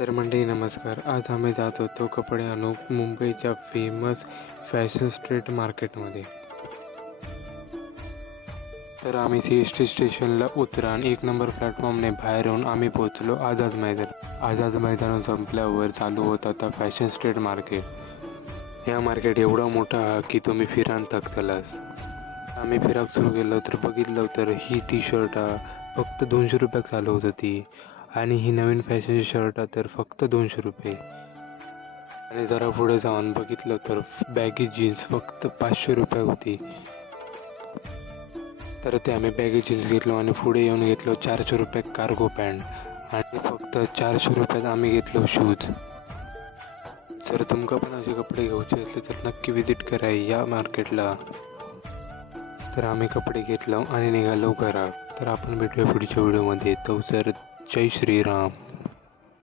तर मंडळी नमस्कार. आज आम्ही जात होतो कपडे आणू मुंबईच्या फेमस फॅशन स्ट्रीट मार्केटमध्ये. तर आम्ही CST स्टेशनला उतरा आणि 1 नंबर प्लॅटफॉर्मने बाहेर येऊन आम्ही पोहोचलो आझाद मैदान. आझाद मैदान संपल्यावर चालू होता आता फॅशन स्ट्रीट मार्केट. या मार्केट एवढा मोठा हा की तुम्ही फिरान थकतलास. आम्ही फिराक सुरू केलं तर बघितलं तर ही टी शर्ट फक्त 200 रुपयात चालू होत होती आणि ही नवीन फॅशनची शर्ट तर फक्त 200 रुपये. आणि जरा पुढे जाऊन बघितलं तर बॅगी जीन्स फक्त 500 रुपये होती. तर ते आम्ही बॅगी जीन्स घेतलो आणि पुढे येऊन घेतलो 400 रुपये कार्गो पॅन्ट आणि फक्त 400 रुपयात आम्ही घेतलो शूज. जर तुमका पण असे कपडे घ्यायचे असले तर नक्की विजिट करा या मार्केटला. तर आम्ही कपडे घेतलो आणि निघालो घरात. तर आपण भेटूया पुढच्या व्हिडिओमध्ये. तो जय श्रीराम.